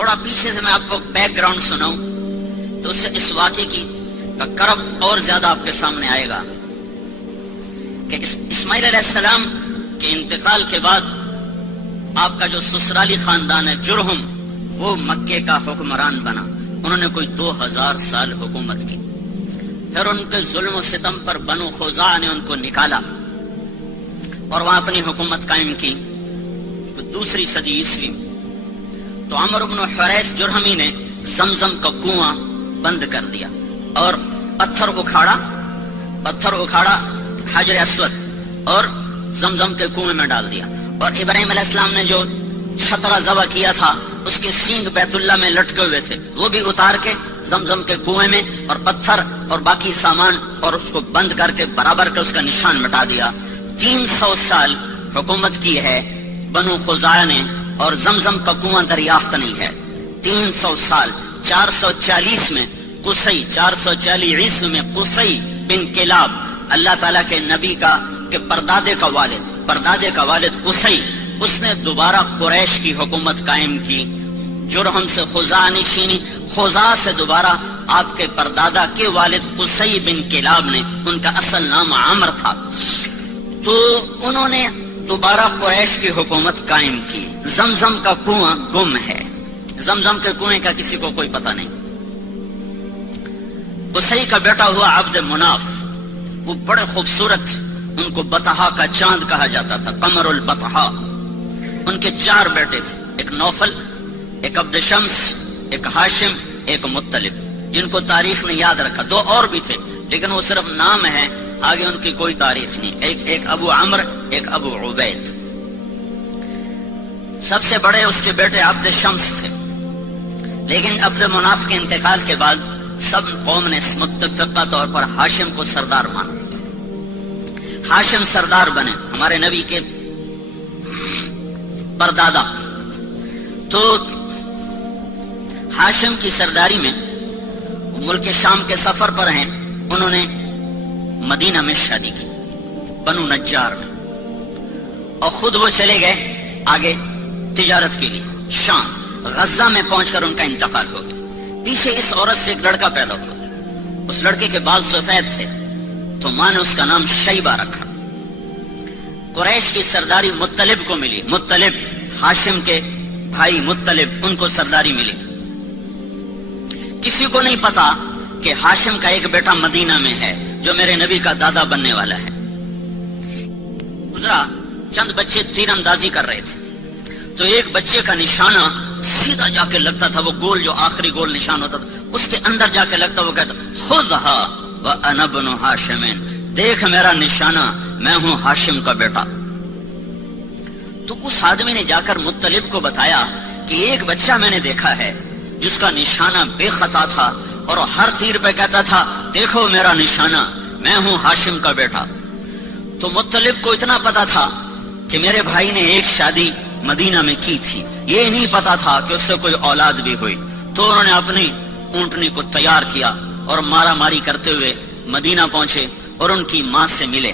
تھوڑا پیچھے سے میں آپ کو بیک گراؤنڈ سناؤں تو اس سے اس واقعے کی کا کرب اور زیادہ آپ کے سامنے آئے گا کہ اسماعیل علیہ السلام کے انتقال کے بعد آپ کا جو سسرالی خاندان ہے جرہم، وہ مکے کا حکمران بنا. انہوں نے کوئی 2000 سال حکومت کی. پھر ان کے ظلم و ستم پر بنو خزاعہ نے ان کو نکالا اور وہاں اپنی حکومت قائم کی. دوسری صدی عیسوی تو عمرو بن حریث جرہمی نے زمزم کا کنواں بند کر دیا اور پتھر اکھاڑا حجر اسود اور زمزم کے کنویں میں ڈال دیا. اور ابراہیم علیہ السلام نے جو چھترا ذبح کیا تھا اس کے سینگ بیت اللہ میں لٹکے ہوئے تھے، وہ بھی اتار کے زمزم کے کنویں میں اور پتھر اور باقی سامان اور اس کو بند کر کے برابر کے اس کا نشان مٹا دیا. 300 سال حکومت کی ہے بنو خزاعہ نے اور زمزم کا کنواں دریافت نہیں ہے. 300 سال. 440 میں قصی 440 عیسوی میں قصی بن کلاب اللہ تعالیٰ کے نبی کا کہ پردادے کا والد قصی، اس نے دوبارہ قریش کی حکومت قائم کی. جرہم سے خزاعہ نشینی، خزاعہ سے دوبارہ آپ کے پردادا کے والد قصی بن کلاب نے، ان کا اصل نام عمر تھا، تو انہوں نے دوبارہ قریش کی حکومت قائم کی. زمزم کا کنواں گم ہے. زمزم کے کنویں کا کسی کو کوئی پتہ نہیں. قصی کا بیٹا ہوا عبد مناف، وہ بڑے خوبصورت، ان کو بطحا کا چاند کہا جاتا تھا، قمر البطحا. ان کے 4 بیٹے تھے، ایک نوفل، ایک عبد شمس، ایک ہاشم، ایک مطلب، جن کو تاریخ نے یاد رکھا. 2 اور بھی تھے لیکن وہ صرف نام ہے، آگے ان کی کوئی تاریخ نہیں. ایک ابو عمر، ایک ابو عبید. سب سے بڑے اس کے بیٹے عبد شمس تھے، لیکن عبد مناف کے انتقال کے بعد سب قوم نے متفقہ طور پر ہاشم کو سردار مانا. ہاشم سردار بنے، ہمارے نبی کے پردادا. تو ہاشم کی سرداری میں ملک شام کے سفر پر ہیں. انہوں نے مدینہ میں شادی کی، بنو نجار میں، اور خود وہ چلے گئے آگے تجارت کے لیے شام. غزہ میں پہنچ کر ان کا انتقال ہو گیا. پیچھے اس عورت سے ایک لڑکا پیدا ہوا. اس لڑکے کے بال سفید تھے تو ماں نے اس کا نام شیبہ رکھا. قریش کی سرداری مطلب کو ملی. مطلب ہاشم کے بھائی مطلب، ان کو سرداری ملی. کسی کو نہیں پتا کہ ہاشم کا ایک بیٹا مدینہ میں ہے جو میرے نبی کا دادا بننے والا ہے. گزرا، چند بچے تیر اندازی کر رہے تھے تو ایک بچے کا نشانہ سیدھا جا کے لگتا تھا، وہ گول جو آخری گول نشان ہوتا تھا اس کے اندر جا کے لگتا. وہ کہتا خذھا وانا ابن ہاشم، دیکھ میرا نشانہ، میں ہوں ہاشم کا بیٹا. تو اس آدمی نے جا کر مطلب کو بتایا کہ ایک بچہ میں نے دیکھا ہے جس کا نشانہ بے خطا تھا اور ہر تیر پہ کہتا تھا دیکھو میرا نشانہ، میں ہوں ہاشم کا بیٹا. تو مطلب کو اتنا پتا تھا کہ میرے بھائی نے ایک شادی مدینہ میں کی تھی، یہ نہیں پتا تھا کہ اس سے کوئی اولاد بھی ہوئی. تو انہوں نے اپنی اونٹنی کو تیار کیا اور مارا ماری کرتے ہوئے مدینہ پہنچے اور ان کی ماں سے ملے.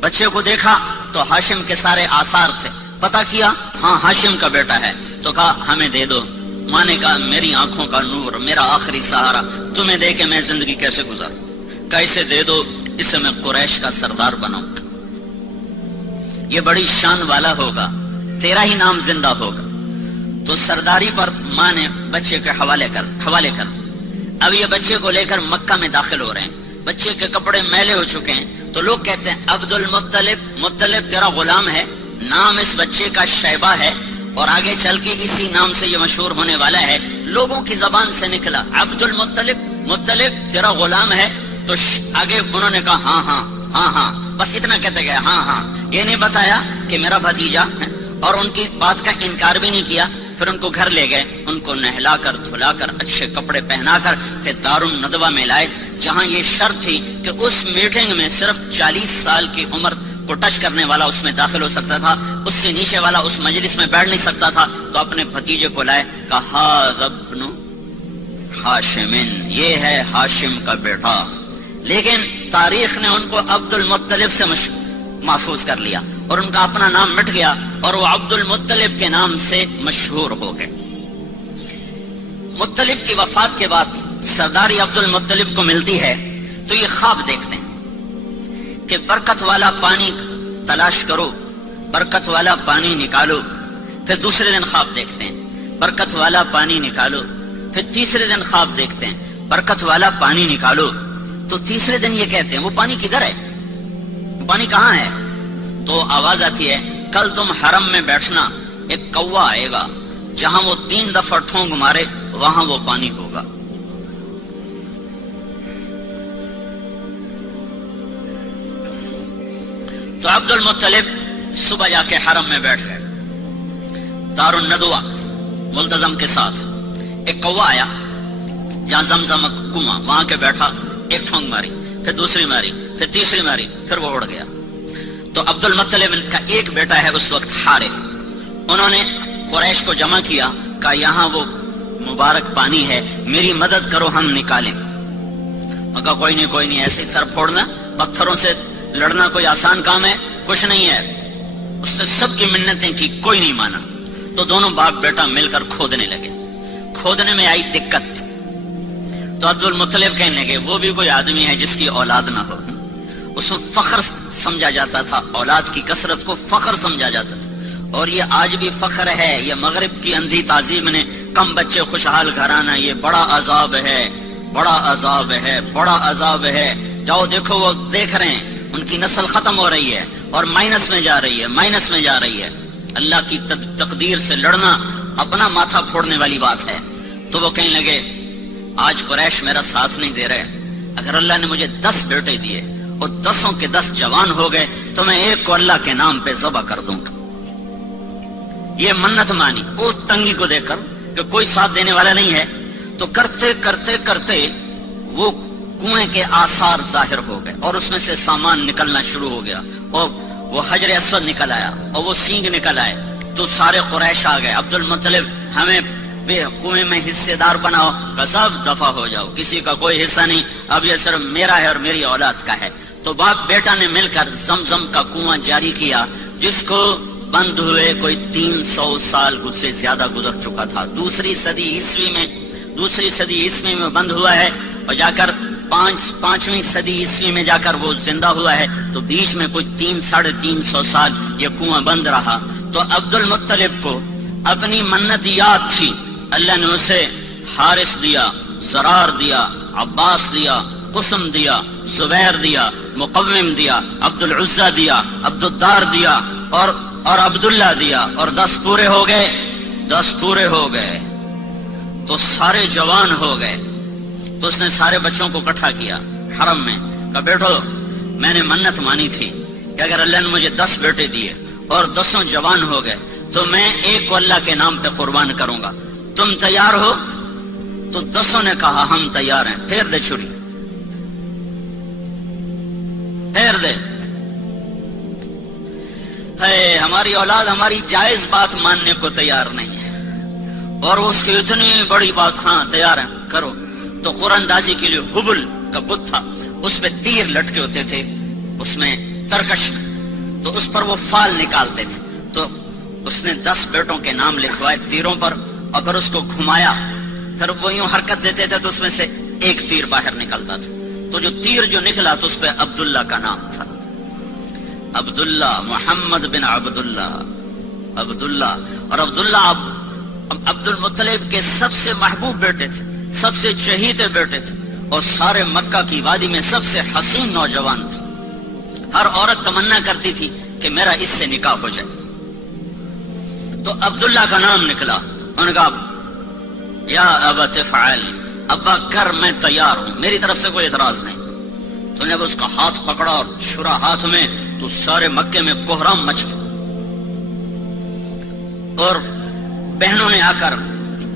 بچے کو دیکھا تو ہاشم کے سارے آثار تھے. پتا کیا، ہاں ہاشم کا بیٹا ہے. تو کہا ہمیں دے دو. ماں نے کہا میری آنکھوں کا نور، میرا آخری سہارا، تمہیں دے کے میں زندگی کیسے گزاروں؟ کیسے دے دو، اسے میں قریش کا سردار بناؤں گا، یہ بڑی شان والا ہوگا، تیرا ہی نام زندہ ہوگا. تو سرداری پر ماں نے بچے کے حوالے کر. اب یہ بچے کو لے کر مکہ میں داخل ہو رہے ہیں. بچے کے کپڑے میلے ہو چکے ہیں تو لوگ کہتے ہیں عبد المطلب، مطلب تیرا غلام ہے، نام اس بچے کا شیبہ ہے اور آگے چل کے اسی نام سے یہ مشہور ہونے والا ہے. لوگوں کی زبان سے نکلا عبد المطلب، مطلب تیرا غلام ہے. تو آگے انہوں نے کہا ہاں ہاں ہاں ہاں، بس اتنا کہتے گئے ہاں ہاں. یہ نہیں بتایا کہ میرا بھتیجا ہے، اور ان کی بات کا انکار بھی نہیں کیا. پھر ان کو گھر لے گئے، ان کو نہلا کر دھلا کر اچھے کپڑے پہنا کر پھر دارالندوہ میں لائے، جہاں یہ شرط تھی کہ اس میٹنگ میں صرف 40 سال کی عمر کو ٹچ کرنے والا اس میں داخل ہو سکتا تھا، اس سے نیچے والا اس مجلس میں بیٹھ نہیں سکتا تھا. تو اپنے بھتیجے کو لائے، کہا ابن ہاشم، یہ ہے ہاشم کا بیٹا. لیکن تاریخ نے ان کو عبد المطلب سے محفوظ کر لیا اور ان کا اپنا نام مٹ گیا اور وہ عبد المطلب کے نام سے مشہور ہو گئے. مطلب کی وفات کے بعد سرداری عبد المطلب کو ملتی ہے تو یہ خواب دیکھتے ہیں کہ برکت والا پانی تلاش کرو، برکت والا پانی نکالو. پھر دوسرے دن خواب دیکھتے ہیں برکت والا پانی نکالو. پھر تیسرے دن خواب دیکھتے ہیں برکت والا پانی نکالو. تو تیسرے دن یہ کہتے ہیں وہ پانی کدھر ہے، وہ پانی کہاں ہے؟ تو آواز آتی ہے کل تم حرم میں بیٹھنا، ایک کوا آئے گا، جہاں وہ 3 دفعہ ٹھونگ مارے وہاں وہ پانی ہوگا. تو عبد المطلب صبح جا کے حرم میں بیٹھ گئے دار الندوہ ملتزم کے ساتھ. ایک کوا آیا جہاں زمزم کنواں، وہاں کے بیٹھا، ایک ٹھونگ ماری، پھر دوسری ماری، پھر تیسری ماری، پھر وہ اڑ گیا. تو عبد المطلب کا ایک بیٹا ہے اس وقت حارث، انہوں نے قریش کو جمع کیا، کہا یہاں وہ مبارک پانی ہے، میری مدد کرو ہم نکالیں. کہا کوئی نہیں ایسے ہی سر پھوڑنا، پتھروں سے لڑنا کوئی آسان کام ہے؟ کچھ نہیں ہے. اس سے سب کی منتیں کی، کوئی نہیں مانا. تو دونوں باپ بیٹا مل کر کھودنے لگے. کھودنے میں آئی دقت، تو عبد المطلب کہنے لگے وہ بھی کوئی آدمی ہے جس کی اولاد نہ ہو. اس میں فخر سمجھا جاتا تھا، اولاد کی کثرت کو فخر سمجھا جاتا تھا. اور یہ آج بھی فخر ہے. یہ مغرب کی اندھی تہذیب نے کم بچے خوشحال گھرانہ، یہ بڑا عذاب ہے، بڑا عذاب ہے، بڑا عذاب ہے. جاؤ دیکھو وہ دیکھ رہے ہیں ان کی نسل ختم ہو رہی ہے اور مائنس میں جا رہی ہے، مائنس میں جا رہی ہے. اللہ کی تقدیر سے لڑنا اپنا ماتھا پھوڑنے والی بات ہے. تو وہ کہنے لگے آج قریش میرا ساتھ نہیں دے رہے، اگر اللہ نے مجھے 10 بیٹے دیے اور 10 کے 10 جوان ہو گئے تو میں ایک کو اللہ کے نام پہ ذبح کر دوں گا. یہ منت مانی اس تنگی کو دیکھ کر کہ کوئی ساتھ دینے والا نہیں ہے. تو کرتے کرتے کرتے وہ کنویں کے آثار ظاہر ہو گئے اور اس میں سے سامان نکلنا شروع ہو گیا، اور وہ حجر اسود نکل آیا اور وہ سینگ نکل آئے. تو سارے قریش آ گئے، عبد المطلب ہمیں کنویں میں حصے دار بناؤ. سب دفع ہو جاؤ، کسی کا کوئی حصہ نہیں، اب یہ صرف میرا ہے اور میری اولاد کا ہے. تو باپ بیٹا نے مل کر زمزم کا کنواں جاری کیا، جس کو بند ہوئے کوئی 300 سال سے زیادہ گزر چکا تھا. دوسری صدی عیسوی میں بند ہوا ہے، اور جا کر 5ویں صدی عیسوی میں جا کر وہ زندہ ہوا ہے. تو بیچ میں کوئی 300-350 سال یہ کنواں بند رہا. تو عبد المطلب کو اپنی منت یاد تھی، اللہ نے اسے حارث دیا، زرار دیا، عباس دیا، قسم دیا، زبیر دیا، مقوم دیا، عبد العزہ دیا، عبد الدار دیا اور عبداللہ دیا، اور 10 پورے ہو گئے. 10 پورے ہو گئے تو سارے جوان ہو گئے. تو اس نے سارے بچوں کو اکٹھا کیا حرم میں، کہا بیٹھو میں نے منت مانی تھی کہ اگر اللہ نے مجھے 10 بیٹے دیے اور 10 جوان ہو گئے تو میں ایک کو اللہ کے نام پہ قربان کروں گا، تم تیار ہو؟ تو 10 نے کہا ہم تیار ہیں. پھیر دے چھری، پھیر دے. ہماری اولاد ہماری جائز بات ماننے کو تیار نہیں ہے، اور اس کی اتنی بڑی بات، ہاں تیار ہیں کرو. تو قرآن اندازی کے لیے حبل کا بت تھا، اس پہ تیر لٹکے ہوتے تھے، اس میں ترکش، تو اس پر وہ فال نکالتے تھے. تو اس نے 10 بیٹوں کے نام لکھوائے تیروں پر، اور پھر اس کو گھمایا، پھر وہ یوں حرکت دیتے تھے تو اس میں سے ایک تیر باہر نکلتا تھا. تو جو تیر جو نکلا تو اس پہ عبداللہ کا نام تھا، عبداللہ، محمد بن عبداللہ، عبداللہ. اور عبداللہ عبد المطلب کے سب سے محبوب بیٹے تھے، سب سے چہیتے بیٹے تھے، اور سارے مکہ کی وادی میں سب سے حسین نوجوان تھے. ہر عورت تمنا کرتی تھی کہ میرا اس سے نکاح ہو جائے. تو عبداللہ کا نام نکلا. انہوں نے کہا یا ابت افعل، ابا کر، میں تیار ہوں، میری طرف سے کوئی اعتراض نہیں. تو نے اس کا ہاتھ پکڑا اور چھرا ہاتھ میں، تو سارے مکے میں کوہرام مچ گیا. اور بہنوں نے آ کر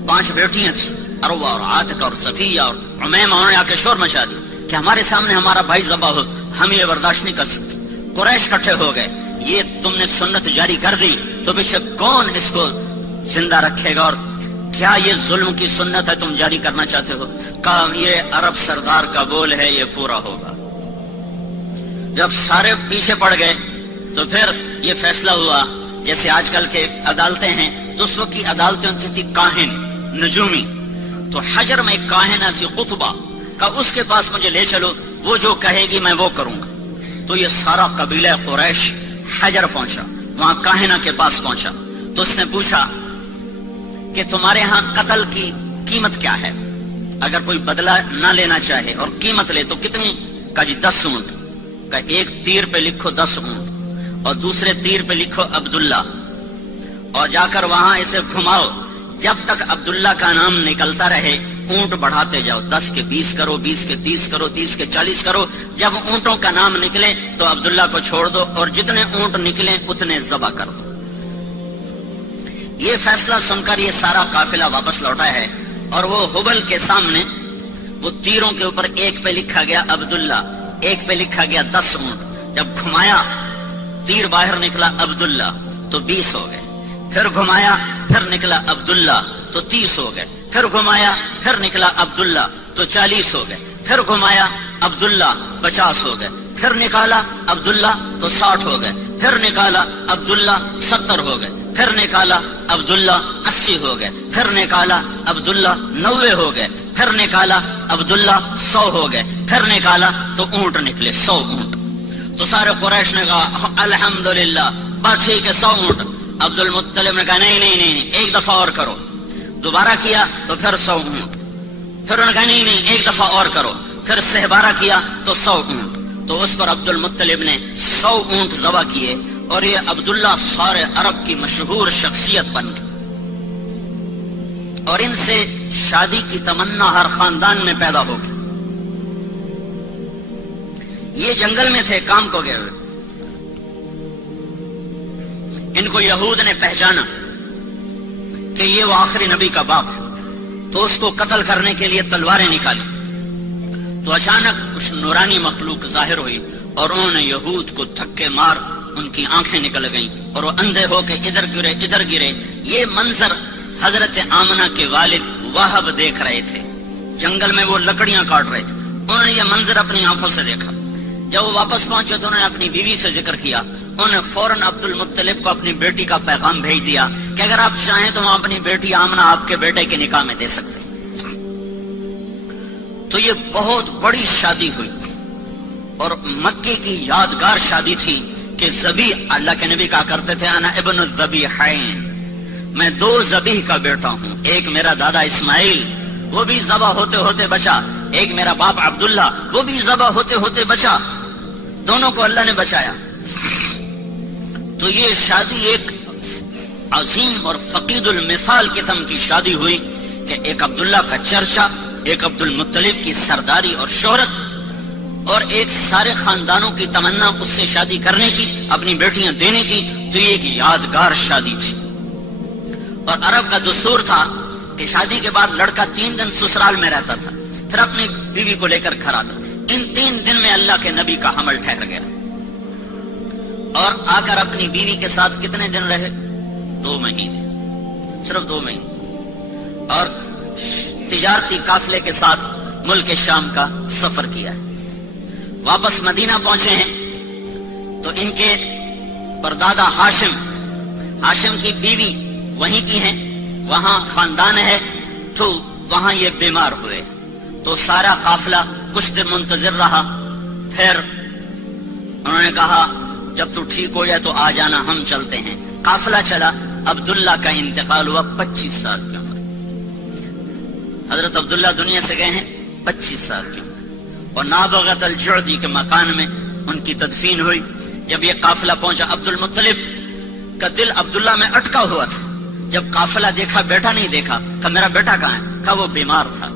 5 بیٹیاں تھیں، عروہ اور عاتقہ اور صفیہ اور عمیمہ، انہوں نے آ کے شور مچا دیا کہ ہمارے سامنے ہمارا بھائی ذبح ہو، ہم یہ برداشت نہیں کر سکتے. قریش اکٹھے ہو گئے، یہ تم نے سنت جاری کر دی تو بے شک کون اس کو زندہ رکھے گا، اور کیا یہ ظلم کی سنت ہے تم جاری کرنا چاہتے ہو؟ کہا یہ عرب سردار کا بول ہے، یہ پورا ہوگا. جب سارے پیچھے پڑ گئے تو پھر یہ فیصلہ ہوا، جیسے آج کل کے عدالتیں ہیں تو اس وقت کی عدالتیں ہوتی تھی کاہن، نجومی. تو حجر میں ایک کاہنہ تھی قطبہ کا، اس کے پاس مجھے لے چلو، وہ جو کہے گی میں وہ کروں گا۔ تو یہ سارا قبیلہ قریش حجر پہنچا، وہاں کاہنہ کے پاس پہنچا تو اس نے پوچھا کہ تمہارے ہاں قتل کی قیمت کیا ہے؟ اگر کوئی بدلہ نہ لینا چاہے اور قیمت لے تو کتنی؟ کا جی 10 اونٹ کا، ایک تیر پہ لکھو 10 اونٹ اور دوسرے تیر پہ لکھو عبداللہ، اور جا کر وہاں اسے گھماؤ، جب تک عبداللہ کا نام نکلتا رہے اونٹ بڑھاتے جاؤ، 10 کے 20 کرو، 20 کے 30 کرو، 30 کے 40 کرو، جب اونٹوں کا نام نکلے تو عبداللہ کو چھوڑ دو اور جتنے اونٹ نکلے اتنے ذبح کر دو۔ یہ فیصلہ سن کر یہ سارا قافلہ واپس لوٹا ہے، اور وہ حبل کے سامنے وہ تیروں کے اوپر ایک پہ لکھا گیا عبداللہ، ایک پہ لکھا گیا 10 اونٹ، جب گھمایا تیر باہر نکلا عبداللہ تو 20 ہو گئے، پھر گھمایا پھر نکلا عبداللہ تو 30 ہو گئے، پھر گھمایا پھر نکلا عبداللہ تو 40 ہو گئے، پھر گھمایا عبداللہ 50 ہو گئے، پھر نکالا عبداللہ تو 60 ہو گئے، پھر نکالا عبداللہ 70 ہو گئے، پھر نکالا عبداللہ 80 ہو گئے، پھر نکالا عبداللہ 90 ہو گئے، پھر نکالا عبداللہ 100 ہو گئے، پھر نکالا تو اونٹ نکلے 100 اونٹ۔ تو سارے قریش نے کہا الحمدللہ، بات ٹھیک ہے 100 اونٹ۔ عبد المطلب نے کہا نہیں نہیں نہیں، ایک دفعہ اور کرو۔ دوبارہ کیا تو پھر 100 اونٹ، پھر انہوں نے کہا نہیں نہیں ایک دفعہ اور کرو، پھر 12 کیا تو 100 اونٹ۔ تو اس پر عبد المطلب نے 100 اونٹ ذبح کیے، اور یہ عبداللہ سارے عرب کی مشہور شخصیت بن گئی، اور ان سے شادی کی تمنا ہر خاندان میں پیدا ہو گئی۔ یہ جنگل میں تھے کام کو گئے ہوئے، ان کو یہود نے پہچانا کہ یہ وہ آخری نبی کا باپ ہے، تو اس کو قتل کرنے کے لیے تلواریں نکالی، تو اچانک کچھ نورانی مخلوق ظاہر ہوئی اور انہوں نے یہود کو دھکے مار ان کی آنکھیں نکل گئیں اور وہ اندھے ہو کے ادھر گرے ادھر گرے۔ یہ منظر حضرت آمنہ کے والد وہب دیکھ رہے تھے، جنگل میں وہ لکڑیاں کاٹ رہے تھے، انہوں نے یہ منظر اپنی آنکھوں سے دیکھا۔ جب وہ واپس پہنچے تو انہوں نے اپنی بیوی سے ذکر کیا، انہوں نے فوراً عبد المطلب کو اپنی بیٹی کا پیغام بھیج دیا کہ اگر آپ چاہیں تو ہم اپنی بیٹی آمنہ آپ کے بیٹے کے نکاح میں دے سکتے ہیں۔ تو یہ بہت بڑی شادی ہوئی اور مکے کی یادگار شادی تھی کہ ذبیح، اللہ کے نبی کہا کرتے تھے انا ابن الذبیحین، میں 2 ذبیح کا بیٹا ہوں، ایک میرا دادا اسماعیل وہ بھی ذبح ہوتے ہوتے بچا، ایک میرا باپ عبداللہ وہ بھی ذبح ہوتے ہوتے بچا، دونوں کو اللہ نے بچایا۔ تو یہ شادی ایک عظیم اور فقید المثال قسم کی شادی ہوئی کہ ایک عبداللہ کا چرچا، ایک عبد المطلب کی سرداری اور شہرت، اور ایک سارے خاندانوں کی تمنا اس سے شادی کرنے کی، اپنی بیٹیاں دینے کی۔ تو یہ ایک یادگار شادی تھی، اور عرب کا دستور تھا کہ شادی کے بعد لڑکا 3 دن سسرال میں رہتا تھا، پھر اپنی بیوی کو لے کر گھر آتا۔ ان 3 دن میں اللہ کے نبی کا حمل ٹھہر گیا، اور آ کر اپنی بیوی کے ساتھ کتنے دن رہے؟ 2 مہینے، صرف 2 مہینے، اور تجارتی قافلے کے ساتھ ملک شام کا سفر کیا ہے۔ واپس مدینہ پہنچے ہیں تو ان کے پردادا ہاشم کی بیوی وہیں کی ہیں، وہاں خاندان ہے، تو وہاں یہ بیمار ہوئے، تو سارا قافلہ کچھ دن منتظر رہا، پھر انہوں نے کہا جب تو ٹھیک ہو جائے تو آ جانا، ہم چلتے ہیں۔ قافلہ چلا، عبداللہ کا انتقال ہوا 25 سال کی عمر، حضرت عبداللہ دنیا سے گئے ہیں 25 سال کی عمر، اور نابغت الجعدی کے مکان میں ان کی تدفین ہوئی۔ جب یہ قافلہ پہنچا، عبد المطلب کا دل عبداللہ میں اٹکا ہوا تھا، جب قافلہ دیکھا بیٹا نہیں دیکھا، کہا میرا بیٹا کہاں ہے؟ کہا وہ بیمار تھا۔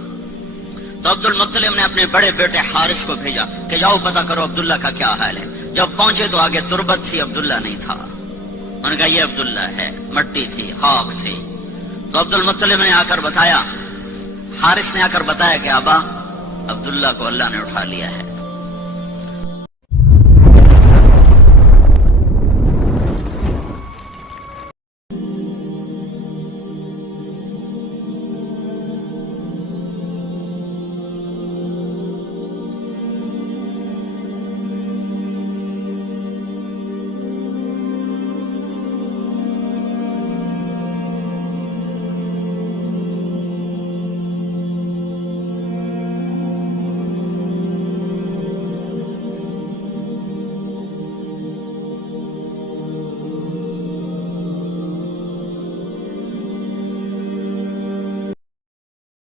تو عبد المطلب نے اپنے بڑے بیٹے حارث کو بھیجا کہ جاؤ پتہ کرو عبداللہ کا کیا حال ہے۔ جب پہنچے تو آگے تربت تھی، عبداللہ نہیں تھا۔ انہوں نے کہا یہ عبداللہ ہے، مٹی تھی، خاک تھی۔ تو عبد المطلب نے آ کر بتایا، حارث نے آ کر بتایا کہ ابا عبداللہ کو اللہ نے اٹھا لیا ہے۔